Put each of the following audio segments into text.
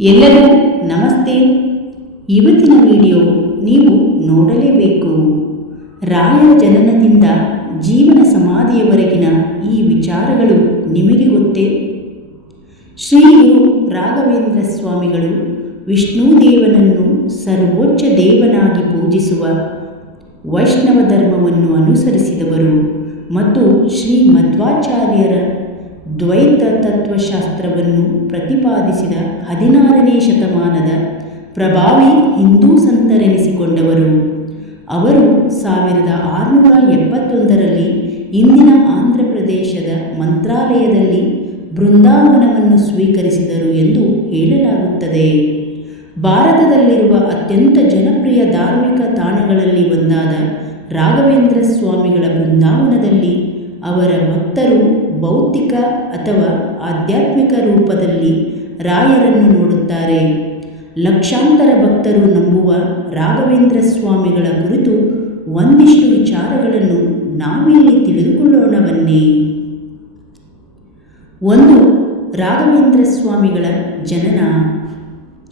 ಎಲ್ಲರಿಗೂ ನಮಸ್ತೆ. ಇವತ್ತಿನ ವಿಡಿಯೋ ನೀವು ನೋಡಲೇಬೇಕು. ರಾಯರ ಜನನದಿಂದ ಜೀವನ ಸಮಾಧಿಯವರೆಗಿನ ಈ ವಿಚಾರಗಳು ನಿಮಗೆ ಗೊತ್ತೇ? ಶ್ರೀ ರಾಘವೇಂದ್ರ ಸ್ವಾಮಿಗಳು ವಿಷ್ಣುದೇವನನ್ನು ಸರ್ವೋಚ್ಚ ದೇವನಾಗಿ ಪೂಜಿಸುವ ವೈಷ್ಣವ ಧರ್ಮವನ್ನು ಅನುಸರಿಸಿದವರು ಮತ್ತು ಶ್ರೀ ಮಧ್ವಾಚಾರ್ಯರ ದ್ವೈತ ತತ್ವಶಾಸ್ತ್ರವನ್ನು ಪ್ರತಿಪಾದಿಸಿದ ಹದಿನಾರನೇ ಶತಮಾನದ ಪ್ರಭಾವಿ ಹಿಂದೂ ಸಂತರೆನಿಸಿಕೊಂಡವರು. ಅವರು ಸಾವಿರದ ಆರುನೂರ ಎಪ್ಪತ್ತೊಂದರಲ್ಲಿ ಇಂದಿನ ಆಂಧ್ರ ಪ್ರದೇಶದ ಮಂತ್ರಾಲಯದಲ್ಲಿ ಬೃಂದಾವನವನ್ನು ಸ್ವೀಕರಿಸಿದರು ಎಂದು ಹೇಳಲಾಗುತ್ತದೆ. ಭಾರತದಲ್ಲಿರುವ ಅತ್ಯಂತ ಜನಪ್ರಿಯ ಧಾರ್ಮಿಕ ತಾಣಗಳಲ್ಲಿ ಒಂದಾದ ರಾಘವೇಂದ್ರ ಸ್ವಾಮಿಗಳ ಬೃಂದಾವನದಲ್ಲಿ ಅವರ ಭಕ್ತರು ಭೌತಿಕ ಅಥವಾ ಆಧ್ಯಾತ್ಮಿಕ ರೂಪದಲ್ಲಿ ರಾಯರನ್ನು ನೋಡುತ್ತಾರೆ. ಲಕ್ಷಾಂತರ ಭಕ್ತರು ನಂಬುವ ರಾಘವೇಂದ್ರ ಸ್ವಾಮಿಗಳ ಕುರಿತು ಒಂದಿಷ್ಟು ವಿಚಾರಗಳನ್ನು ನಾವಿಲ್ಲಿ ತಿಳಿದುಕೊಳ್ಳೋಣ ಬನ್ನಿ ಒಂದು, ರಾಘವೇಂದ್ರ ಸ್ವಾಮಿಗಳ ಜನನ.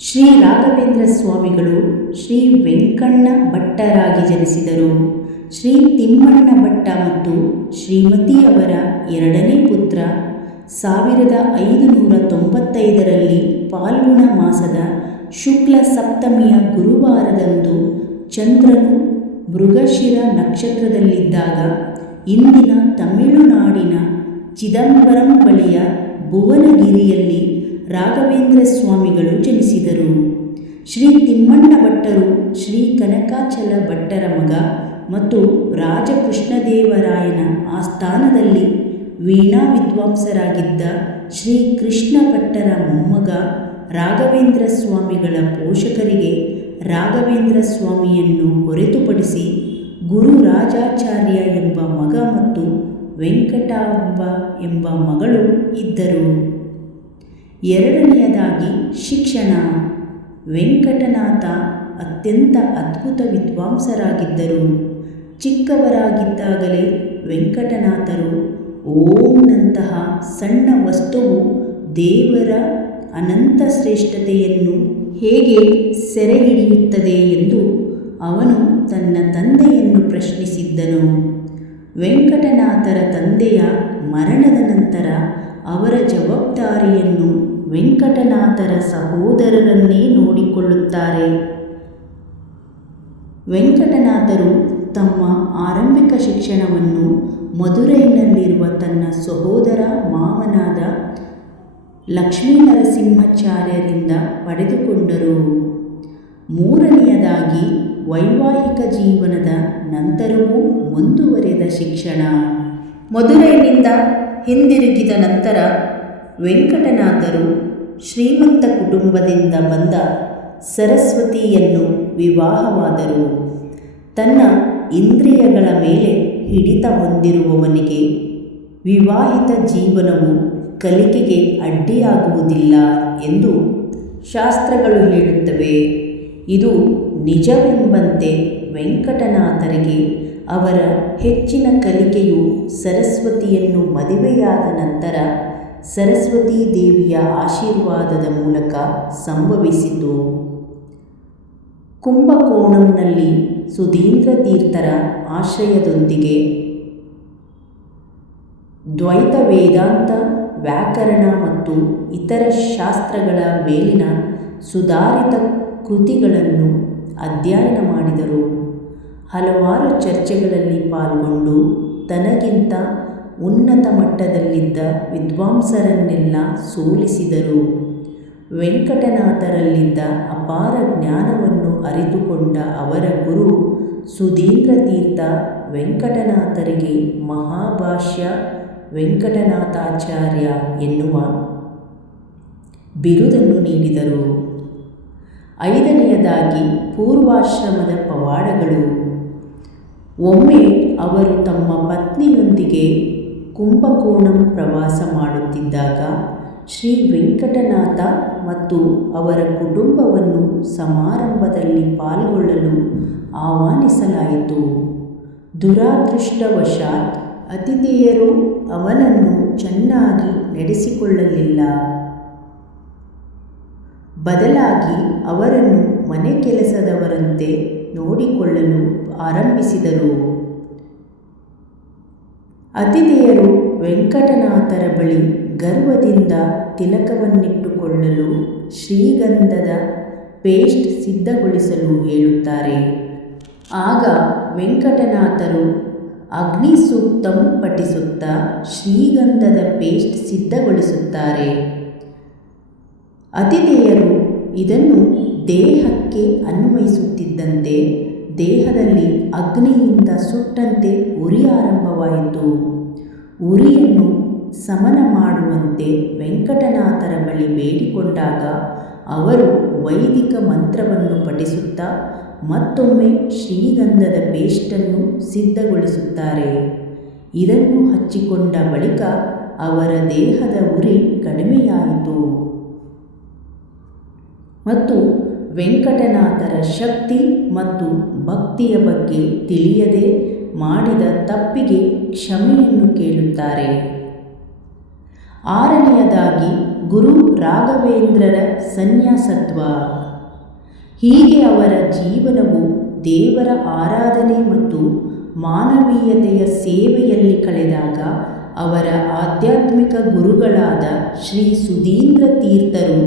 ಶ್ರೀ ರಾಘವೇಂದ್ರ ಸ್ವಾಮಿಗಳು ಶ್ರೀ ವೆಂಕಣ್ಣ ಭಟ್ಟರಾಗಿ ಜನಿಸಿದರು. ಶ್ರೀ ತಿಮ್ಮಣ್ಣ ಭಟ್ಟ ಮತ್ತು ಶ್ರೀಮತಿಯವರ ಎರಡನೇ ಪುತ್ರ ಸಾವಿರದ ಐದುನೂರ ತೊಂಬತ್ತೈದರಲ್ಲಿ ಫಾಲ್ಗುಣ ಮಾಸದ ಶುಕ್ಲ ಸಪ್ತಮಿಯ ಗುರುವಾರದಂದು ಚಂದ್ರನು ಮೃಗಶಿರ ನಕ್ಷತ್ರದಲ್ಲಿದ್ದಾಗ ಇಂದಿನ ತಮಿಳುನಾಡಿನ ಚಿದಂಬರಂ ಬಳಿಯ ಭುವನಗಿರಿಯಲ್ಲಿ ರಾಘವೇಂದ್ರ ಸ್ವಾಮಿಗಳು ಜನಿಸಿದರು. ಶ್ರೀ ತಿಮ್ಮಣ್ಣ ಭಟ್ಟರು ಶ್ರೀ ಕನಕಾಚಲ ಭಟ್ಟರ ಮಗ ಮತ್ತು ರಾಜಕೃಷ್ಣದೇವರಾಯನ ಆಸ್ಥಾನದಲ್ಲಿ ವೀಣಾ ವಿದ್ವಾಂಸರಾಗಿದ್ದ ಶ್ರೀ ಕೃಷ್ಣ ಭಟ್ಟರ ಮೊಮ್ಮಗ ರಾಘವೇಂದ್ರ ಸ್ವಾಮಿಗಳ ಪೋಷಕರಿಗೆ ರಾಘವೇಂದ್ರ ಸ್ವಾಮಿಯನ್ನು ಹೊರತುಪಡಿಸಿ ಗುರು ರಾಜಾಚಾರ್ಯ ಎಂಬ ಮಗ ಮತ್ತು ವೆಂಕಟಾಂಬ ಎಂಬ ಮಗಳು ಇದ್ದರು. ಎರಡನೆಯದಾಗಿ ಶಿಕ್ಷಣ. ವೆಂಕಟನಾಥ ಅತ್ಯಂತ ಅದ್ಭುತ ವಿದ್ವಾಂಸರಾಗಿದ್ದರು. ಚಿಕ್ಕವರಾಗಿದ್ದಾಗಲೇ ವೆಂಕಟನಾಥರು ಓಂನಂತಹ ಸಣ್ಣ ವಸ್ತುವು ದೇವರ ಅನಂತ ಶ್ರೇಷ್ಠತೆಯನ್ನು ಹೇಗೆ ಸೆರೆ ಹಿಡಿಯುತ್ತದೆ ಎಂದು ಅವನು ತನ್ನ ತಂದೆಯನ್ನು ಪ್ರಶ್ನಿಸಿದ್ದನು. ವೆಂಕಟನಾಥರ ತಂದೆಯ ಮರಣದ ನಂತರ ಅವರ ಜವಾಬ್ದಾರಿಯನ್ನು ವೆಂಕಟನಾಥರ ಸಹೋದರರನ್ನೇ ನೋಡಿಕೊಳ್ಳುತ್ತಾರೆ. ವೆಂಕಟನಾಥರು ತಮ್ಮ ಆರಂಭಿಕ ಶಿಕ್ಷಣವನ್ನು ಮಧುರೈನಲ್ಲಿರುವ ತನ್ನ ಸಹೋದರ ಮಾವನಾದ ಲಕ್ಷ್ಮೀನರಸಿಂಹಾಚಾರ್ಯರಿಂದ ಪಡೆದುಕೊಂಡರು. ಮೂರನೆಯದಾಗಿ ವೈವಾಹಿಕ ಜೀವನದ ನಂತರವೂ ಮುಂದುವರೆದ ಶಿಕ್ಷಣ. ಮಧುರೈನಿಂದ ಹಿಂದಿರುಗಿದ ನಂತರ ವೆಂಕಟನಾಥರು ಶ್ರೀಮಂತ ಕುಟುಂಬದಿಂದ ಬಂದ ಸರಸ್ವತಿಯನ್ನು ವಿವಾಹವಾದರು. ತನ್ನ ಇಂದ್ರಿಯಗಳ ಮೇಲೆ ಹಿಡಿತ ಹೊಂದಿರುವವನಿಗೆ ವಿವಾಹಿತ ಜೀವನವು ಕಲಿಕೆಗೆ ಅಡ್ಡಿಯಾಗುವುದಿಲ್ಲ ಎಂದು ಶಾಸ್ತ್ರಗಳು ಹೇಳುತ್ತವೆ. ಇದು ನಿಜವೆಂಬಂತೆ ವೆಂಕಟನಾಥರಿಗೆ ಅವರ ಹೆಚ್ಚಿನ ಕಲಿಕೆಯು ಸರಸ್ವತಿಯನ್ನು ಮದುವೆಯಾದ ನಂತರ ಸರಸ್ವತೀ ದೇವಿಯ ಆಶೀರ್ವಾದದ ಮೂಲಕ ಸಂಭವಿಸಿತು. ಕುಂಭಕೋಣಂನಲ್ಲಿ ಸುಧೀಂದ್ರ ತೀರ್ಥರ ಆಶ್ರಯದೊಂದಿಗೆ ದ್ವೈತ ವೇದಾಂತ, ವ್ಯಾಕರಣ ಮತ್ತು ಇತರ ಶಾಸ್ತ್ರಗಳ ಮೇಲಿನ ಸುಧಾರಿತ ಕೃತಿಗಳನ್ನು ಅಧ್ಯಯನ ಮಾಡಿದರು. ಹಲವಾರು ಚರ್ಚೆಗಳಲ್ಲಿ ಪಾಲ್ಗೊಂಡು ತನಗಿಂತ ಉನ್ನತ ಮಟ್ಟದಲ್ಲಿದ್ದ ವಿದ್ವಾಂಸರನ್ನೆಲ್ಲ ಸೋಲಿಸಿದರು. ವೆಂಕಟನಾಥರಲ್ಲಿದ್ದ ಅಪಾರ ಜ್ಞಾನವನ್ನು ಅರಿತುಕೊಂಡ ಅವರ ಗುರು ಸುಧೀಂದ್ರ ತೀರ್ಥ ವೆಂಕಟನಾಥರಿಗೆ ಮಹಾಭಾಷ್ಯ ವೆಂಕಟನಾಥಾಚಾರ್ಯ ಎನ್ನುವ ಬಿರುದನ್ನು ನೀಡಿದರು. ಐದನೆಯದಾಗಿ ಪೂರ್ವಾಶ್ರಮದ ಪವಾಡಗಳು. ಒಮ್ಮೆ ಅವರು ತಮ್ಮ ಪತ್ನಿಯೊಂದಿಗೆ ಕುಂಭಕೋಣಂ ಪ್ರವಾಸ ಮಾಡುತ್ತಿದ್ದಾಗ ಶ್ರೀ ವೆಂಕಟನಾಥ ಮತ್ತು ಅವರ ಕುಟುಂಬವನ್ನು ಸಮಾರಂಭದಲ್ಲಿ ಪಾಲ್ಗೊಳ್ಳಲು ಆಹ್ವಾನಿಸಲಾಯಿತು. ದುರಾದೃಷ್ಟವಶಾತ್ ಅತಿಥಿಯರು ಅವನನ್ನು ಚೆನ್ನಾಗಿ ನಡೆಸಿಕೊಳ್ಳಲಿಲ್ಲ. ಬದಲಾಗಿ ಅವರನ್ನು ಮನೆ ಕೆಲಸದವರಂತೆ ನೋಡಿಕೊಳ್ಳಲು ಆರಂಭಿಸಿದರು. ಅತಿಥಿಯರು ವೆಂಕಟನಾಥರ ಬಳಿ ಗರ್ವದಿಂದ ತಿಲಕವನ್ನಿಟ್ಟುಕೊಳ್ಳಲು ಶ್ರೀಗಂಧದ ಪೇಸ್ಟ್ ಸಿದ್ಧಗೊಳಿಸಲು ಹೇಳುತ್ತಾರೆ. ಆಗ ವೆಂಕಟನಾಥರು ಅಗ್ನಿ ಸೂಕ್ತಂ ಪಠಿಸುತ್ತಾ ಶ್ರೀಗಂಧದ ಪೇಸ್ಟ್ ಸಿದ್ಧಗೊಳಿಸುತ್ತಾರೆ. ಅತಿಥೇಯರು ಇದನ್ನು ದೇಹಕ್ಕೆ ಅನ್ವಯಿಸುತ್ತಿದ್ದಂತೆ ದೇಹದಲ್ಲಿ ಅಗ್ನಿಯಿಂದ ಸುಟ್ಟಂತೆ ಉರಿ ಆರಂಭವಾಯಿತು. ಉರಿಯನ್ನು ಸಮನ ಮಾಡುವಂತೆ ವೆಂಕಟನಾಥರ ಬಳಿ ಬೇಡಿಕೊಂಡಾಗ ಅವರು ವೈದಿಕ ಮಂತ್ರವನ್ನು ಪಠಿಸುತ್ತಾ ಮತ್ತೊಮ್ಮೆ ಶ್ರೀಗಂಧದ ಪೇಸ್ಟನ್ನು ಸಿದ್ಧಗೊಳಿಸುತ್ತಾರೆ. ಇದನ್ನು ಹಚ್ಚಿಕೊಂಡ ಬಳಿಕ ಅವರ ದೇಹದ ಉರಿ ಕಡಿಮೆಯಾಯಿತು. ಮತ್ತು ವೆಂಕಟನಾಥರ ಶಕ್ತಿ ಮತ್ತು ಭಕ್ತಿಯ ಬಗ್ಗೆ ತಿಳಿಯದೆ ಮಾಡಿದ ತಪ್ಪಿಗೆ ಕ್ಷಮೆಯನ್ನು ಕೇಳುತ್ತಾರೆ. ಆರನೆಯದಾಗಿ ಗುರು ರಾಘವೇಂದ್ರರ ಸನ್ಯಾಸತ್ವ. ಹೀಗೆ ಅವರ ಜೀವನವು ದೇವರ ಆರಾಧನೆ ಮತ್ತು ಮಾನವೀಯತೆಯ ಸೇವೆಯಲ್ಲಿ ಕಳೆದಾಗ ಅವರ ಆಧ್ಯಾತ್ಮಿಕ ಗುರುಗಳಾದ ಶ್ರೀ ಸುಧೀಂದ್ರ ತೀರ್ಥರು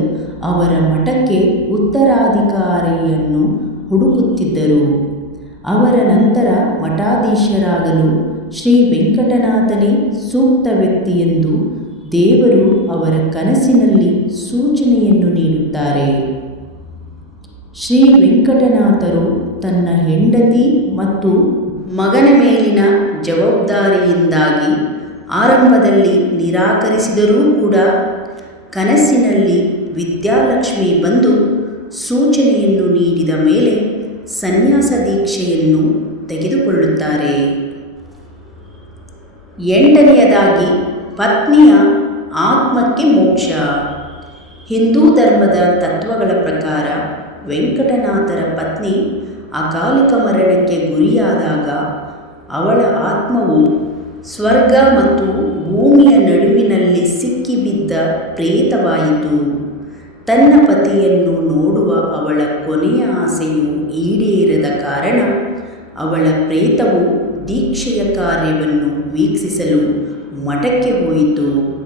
ಅವರ ಮಠಕ್ಕೆ ಉತ್ತರಾಧಿಕಾರಿಯನ್ನು ಹುಡುಕುತ್ತಿದ್ದರು. ಅವರ ನಂತರ ಮಠಾಧೀಶರಾಗಲು ಶ್ರೀ ವೆಂಕಟನಾಥನೇ ಸೂಕ್ತ ವ್ಯಕ್ತಿಯೆಂದು ದೇವರು ಅವರ ಕನಸಿನಲ್ಲಿ ಸೂಚನೆಯನ್ನು ನೀಡುತ್ತಾರೆ. ಶ್ರೀ ವೆಂಕಟನಾಥರು ತನ್ನ ಹೆಂಡತಿ ಮತ್ತು ಮಗನ ಮೇಲಿನ ಜವಾಬ್ದಾರಿಯಿಂದಾಗಿ ಆರಂಭದಲ್ಲಿ ನಿರಾಕರಿಸಿದರೂ ಕೂಡ ಕನಸಿನಲ್ಲಿ ವಿದ್ಯಾಲಕ್ಷ್ಮಿ ಬಂದು ಸೂಚನೆಯನ್ನು ನೀಡಿದ ಮೇಲೆ ಸನ್ಯಾಸ ದೀಕ್ಷೆಯನ್ನು ತೆಗೆದುಕೊಳ್ಳುತ್ತಾರೆ. ಎಂಟನೆಯದಾಗಿ ಪತ್ನಿಯ ಆತ್ಮಕ್ಕೆ ಮೋಕ್ಷ. ಹಿಂದೂ ಧರ್ಮದ ತತ್ವಗಳ ಪ್ರಕಾರ ವೆಂಕಟನಾಥರ ಪತ್ನಿ ಅಕಾಲಿಕ ಮರಣಕ್ಕೆ ಗುರಿಯಾದಾಗ ಅವಳ ಆತ್ಮವು ಸ್ವರ್ಗ ಮತ್ತು ಭೂಮಿಯ ನಡುವಿನಲ್ಲಿ ಸಿಕ್ಕಿಬಿದ್ದ ಪ್ರೇತವಾಯಿತು. ತನ್ನ ಪತಿಯನ್ನು ನೋಡುವ ಅವಳ ಕೊನೆಯ ಆಸೆಯು ಈಡೇರದ ಕಾರಣ ಅವಳ ಪ್ರೇತವು ದೀಕ್ಷೆಯ ಕಾರ್ಯವನ್ನು ವೀಕ್ಷಿಸಲು ಮಠಕ್ಕೆ ಹೋಯಿತು.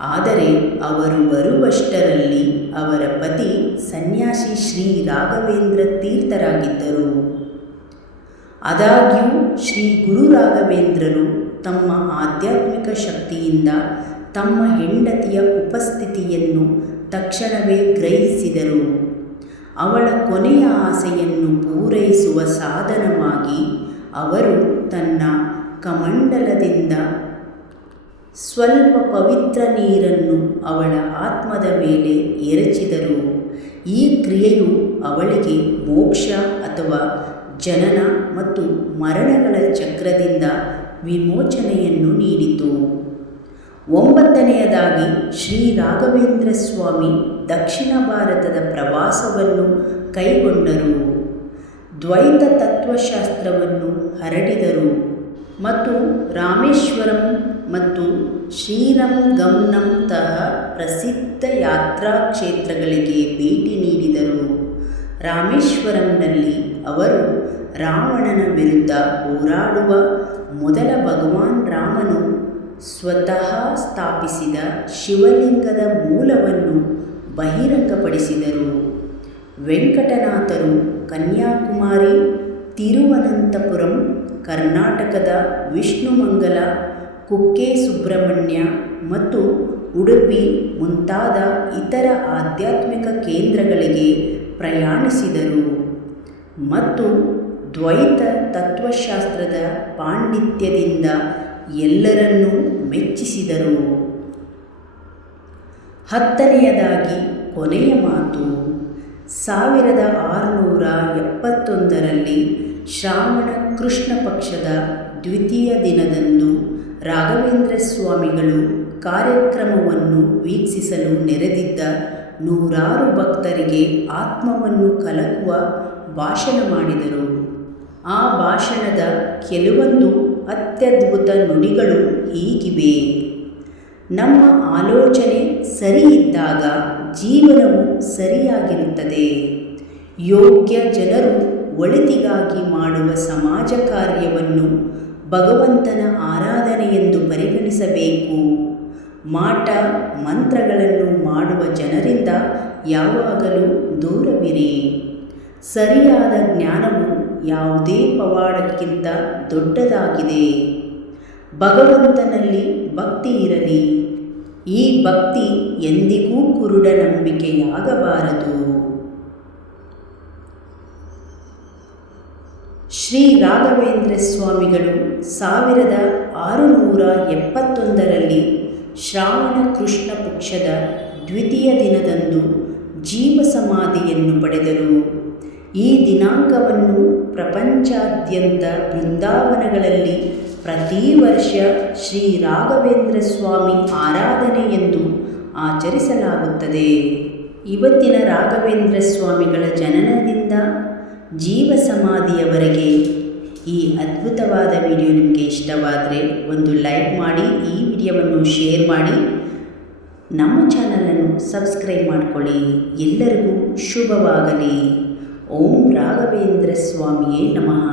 ಆದರೆ ಅವರು ಬರುವಷ್ಟರಲ್ಲಿ ಅವರ ಪತಿ ಸನ್ಯಾಸಿ ಶ್ರೀ ರಾಘವೇಂದ್ರ ತೀರ್ಥರಾಗಿದ್ದರು. ಆದಾಗ್ಯೂ ಶ್ರೀ ಗುರು ರಾಘವೇಂದ್ರರು ತಮ್ಮ ಆಧ್ಯಾತ್ಮಿಕ ಶಕ್ತಿಯಿಂದ ತಮ್ಮ ಹೆಂಡತಿಯ ಉಪಸ್ಥಿತಿಯನ್ನು ತಕ್ಷಣವೇ ಗ್ರಹಿಸಿದರು. ಅವಳ ಕೊನೆಯ ಆಸೆಯನ್ನು ಪೂರೈಸುವ ಸಾಧನವಾಗಿ ಅವರು ತನ್ನ ಕಮಂಡಲದಿಂದ ಸ್ವಲ್ಪ ಪವಿತ್ರ ನೀರನ್ನು ಅವಳ ಆತ್ಮದ ಮೇಲೆ ಎರಚಿದರು ಈ ಕ್ರಿಯೆಯು ಅವಳಿಗೆ ಮೋಕ್ಷ ಅಥವಾ ಜನನ ಮತ್ತು ಮರಣಗಳ ಚಕ್ರದಿಂದ ವಿಮೋಚನೆಯನ್ನು ನೀಡಿತು. ಒಂಬತ್ತನೆಯದಾಗಿ ಶ್ರೀ ರಾಘವೇಂದ್ರ ಸ್ವಾಮಿ ದಕ್ಷಿಣ ಭಾರತದ ಪ್ರವಾಸವನ್ನು ಕೈಗೊಂಡರು. ದ್ವೈತ ತತ್ವಶಾಸ್ತ್ರವನ್ನು ಹರಡಿದರು ಮತ್ತು ರಾಮೇಶ್ವರಂ ಮತ್ತು ಶ್ರೀರಂಗಮ್ನಂತಹ ಪ್ರಸಿದ್ಧ ಯಾತ್ರಾ ಕ್ಷೇತ್ರಗಳಿಗೆ ಭೇಟಿ ನೀಡಿದರು. ರಾಮೇಶ್ವರಂನಲ್ಲಿ ಅವರು ರಾವಣನ ವಿರುದ್ಧ ಹೋರಾಡುವ ಮೊದಲ ಭಗವಾನ್ ರಾಮನು ಸ್ವತಃ ಸ್ಥಾಪಿಸಿದ ಶಿವಲಿಂಗದ ಮೂಲವನ್ನು ಬಹಿರಂಗಪಡಿಸಿದರು. ವೆಂಕಟನಾಥರು ಕನ್ಯಾಕುಮಾರಿ, ತಿರುವನಂತಪುರಂ, ಕರ್ನಾಟಕದ ವಿಷ್ಣುಮಂಗಲ ಕುಕ್ಕೆ ಸುಬ್ರಹ್ಮಣ್ಯ ಮತ್ತು ಉಡುಪಿ ಮುಂತಾದ ಇತರ ಆಧ್ಯಾತ್ಮಿಕ ಕೇಂದ್ರಗಳಿಗೆ ಪ್ರಯಾಣಿಸಿದರು ಮತ್ತು ದ್ವೈತ ತತ್ವಶಾಸ್ತ್ರದ ಪಾಂಡಿತ್ಯದಿಂದ ಎಲ್ಲರನ್ನೂ ಮೆಚ್ಚಿಸಿದರು. ಹತ್ತನೆಯದಾಗಿ ಕೊನೆಯ ಮಾತು. ಸಾವಿರದ ಆರುನೂರ ಎಪ್ಪತ್ತೊಂದರಲ್ಲಿ ಶ್ರಾವಣ ಕೃಷ್ಣ ಪಕ್ಷದ ದ್ವಿತೀಯ ದಿನದಂದು ರಾಘವೇಂದ್ರ ಸ್ವಾಮಿಗಳು ಕಾರ್ಯಕ್ರಮವನ್ನು ವೀಕ್ಷಿಸಲು ನೆರೆದಿದ್ದ ನೂರಾರು ಭಕ್ತರಿಗೆ ಆತ್ಮವನ್ನು ಕಲಕುವ ಭಾಷಣ ಮಾಡಿದರು. ಆ ಭಾಷಣದ ಕೆಲವೊಂದು ಅತ್ಯದ್ಭುತ ನುಡಿಗಳು ಹೀಗಿವೆ. ನಮ್ಮ ಆಲೋಚನೆ ಸರಿಯಿದ್ದಾಗ ಜೀವನವು ಸರಿಯಾಗಿರುತ್ತದೆ. ಯೋಗ್ಯ ಜನರು ಒಳಿತಿಗಾಗಿ ಮಾಡುವ ಸಮಾಜ ಕಾರ್ಯವನ್ನು ಭಗವಂತನ ಆರಾಧನೆ ಎಂದು ಪರಿಗಣಿಸಬೇಕು. ಮಾಟ ಮಂತ್ರಗಳನ್ನು ಮಾಡುವ ಜನರಿಂದ ಯಾವಾಗಲೂ ದೂರವಿರಿ. ಸರಿಯಾದ ಜ್ಞಾನವು ಯಾವುದೇ ಪವಾಡಕ್ಕಿಂತ ದೊಡ್ಡದಾಗಿದೆ. ಭಗವಂತನಲ್ಲಿ ಭಕ್ತಿ ಇರಲಿ. ಈ ಭಕ್ತಿ ಎಂದಿಗೂ ಕುರುಡ ನಂಬಿಕೆಯಾಗಬಾರದು ಶ್ರೀ ರಾಘವೇಂದ್ರ ಸ್ವಾಮಿಗಳು ಸಾವಿರದ ಆರುನೂರ ಎಪ್ಪತ್ತೊಂದರಲ್ಲಿ ಶ್ರಾವಣ ಕೃಷ್ಣ ಪಕ್ಷದ ದ್ವಿತೀಯ ದಿನದಂದು ಜೀವ ಸಮಾಧಿಯನ್ನು ಪಡೆದರು. ಈ ದಿನಾಂಕವನ್ನು ಪ್ರಪಂಚಾದ್ಯಂತ ಬೃಂದಾವನಗಳಲ್ಲಿ ಪ್ರತಿ ವರ್ಷ ಶ್ರೀ ರಾಘವೇಂದ್ರ ಸ್ವಾಮಿ ಆರಾಧನೆ ಎಂದು ಆಚರಿಸಲಾಗುತ್ತದೆ. ಇವತ್ತಿನ ರಾಘವೇಂದ್ರ ಸ್ವಾಮಿಗಳ ಜನನದಿಂದ ಜೀವ ಸಮಾಧಿಯವರೆಗೆ ಈ ಅದ್ಭುತವಾದ ವಿಡಿಯೋ ನಿಮಗೆ ಇಷ್ಟವಾದರೆ ಒಂದು ಲೈಕ್ ಮಾಡಿ, ಈ ವಿಡಿಯೋವನ್ನು ಶೇರ್ ಮಾಡಿ. ನಮ್ಮ ಚಾನಲನ್ನು ಸಬ್ಸ್ಕ್ರೈಬ್ ಮಾಡಿಕೊಳ್ಳಿ. ಎಲ್ಲರಿಗೂ ಶುಭವಾಗಲಿ. ಓಂ ರಾಘವೇಂದ್ರ ಸ್ವಾಮಿಯೇ ನಮಃ.